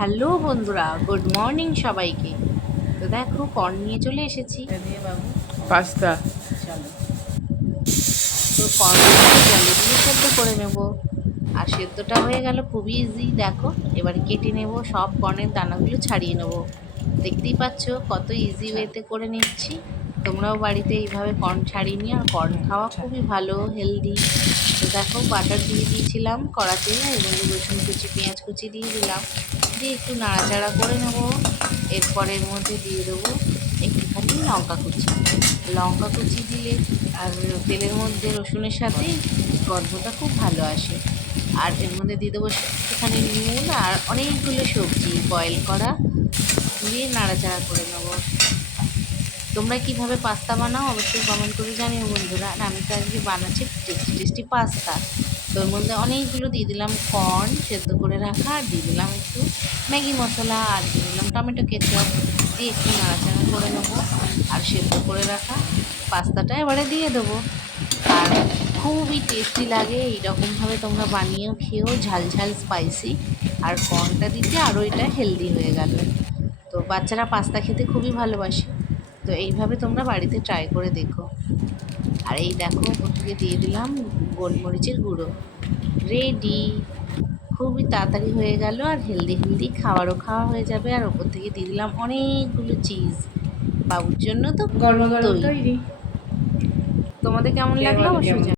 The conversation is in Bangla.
হ্যালো বন্ধুরা, গুড মর্নিং সবাইকে। তো দেখো কর্ন নিয়ে চলে এসেছি। পাস্তা। চলো, তো কর্নগুলো জলে দিয়ে সেদ্ধ করে নেব। আর সেদ্ধটা হয়ে গেল, খুবই ইজি। দেখো এবারে কেটে নেব, সব কর্নের দানাগুলো ছাড়িয়ে নেব। দেখতেই পাচ্ছ কত ইজি ওয়েতে করে নিচ্ছি। তোমরাও বাড়িতে এইভাবে কর্ন ছাড়িয়ে নিও। আর কর্ন খাওয়া খুবই ভালো, হেলদি। তো দেখো বাটার দিয়ে দিয়েছিলাম কড়াতে, এর মধ্যে রসুন কুচি, পেঁয়াজ কুচি দিয়ে দিলাম, দিয়ে একটু নাড়াচাড়া করে নেবো। এরপর এর মধ্যে দিয়ে দেবো একটুখানি লঙ্কা কুচি। লঙ্কা কুচি দিলে আর তেলের মধ্যে রসুনের সাথে গন্ধটা খুব ভালো আসে। আর এর মধ্যে দিয়ে দেবো একটুখানি নুন আর অনেকগুলো সবজি বয়েল করা, দিয়ে নাড়াচাড়া করে নেবো। তোমরা কিভাবে পাস্তা বানাও অবশ্যই কমেন্ট করে জানিও বন্ধুরা। আর আমি তো আজকে বানাচ্ছি টেস্টি টেস্টি পাস্তা। তোর মধ্যে অনেকগুলো দিয়ে দিলাম কর্ন সেদ্ধ করে রাখা, আর দিয়ে দিলাম একটু ম্যাগি মশলা, আর দিয়ে দিলাম টমেটো কেচাপ, দিয়ে একটু নাড়াচাড়া করে নেবো। আর সেদ্ধ করে রাখা পাস্তাটা এবারে দিয়ে দেবো। আর খুবই টেস্টি লাগে। এইরকমভাবে তোমরা বানিয়েও খেয়েও, ঝাল ঝাল স্পাইসি। আর কর্নটা দিতে আরও এটা হেলদি হয়ে গেল। তো বাচ্চারা পাস্তা খেতে খুবই ভালোবাসে। তো এইভাবে তোমরা বাড়িতে ট্রাই করে দেখো। আর এই দেখো ওপর থেকে দিয়ে দিলাম গোলমরিচের গুঁড়ো। রেডি। খুবই তাড়াতাড়ি হয়ে গেল, আর হেলদি হেলদি খাবারও খাওয়া হয়ে যাবে। আর ওপর থেকে দিয়ে দিলাম অনেকগুলো চিজ। বাবুর জন্য তো গরমা গরম তৈরি। তৈরি। তোমাদের কেমন কে লাগলো বলে অবশ্যই কেমন? জানাও।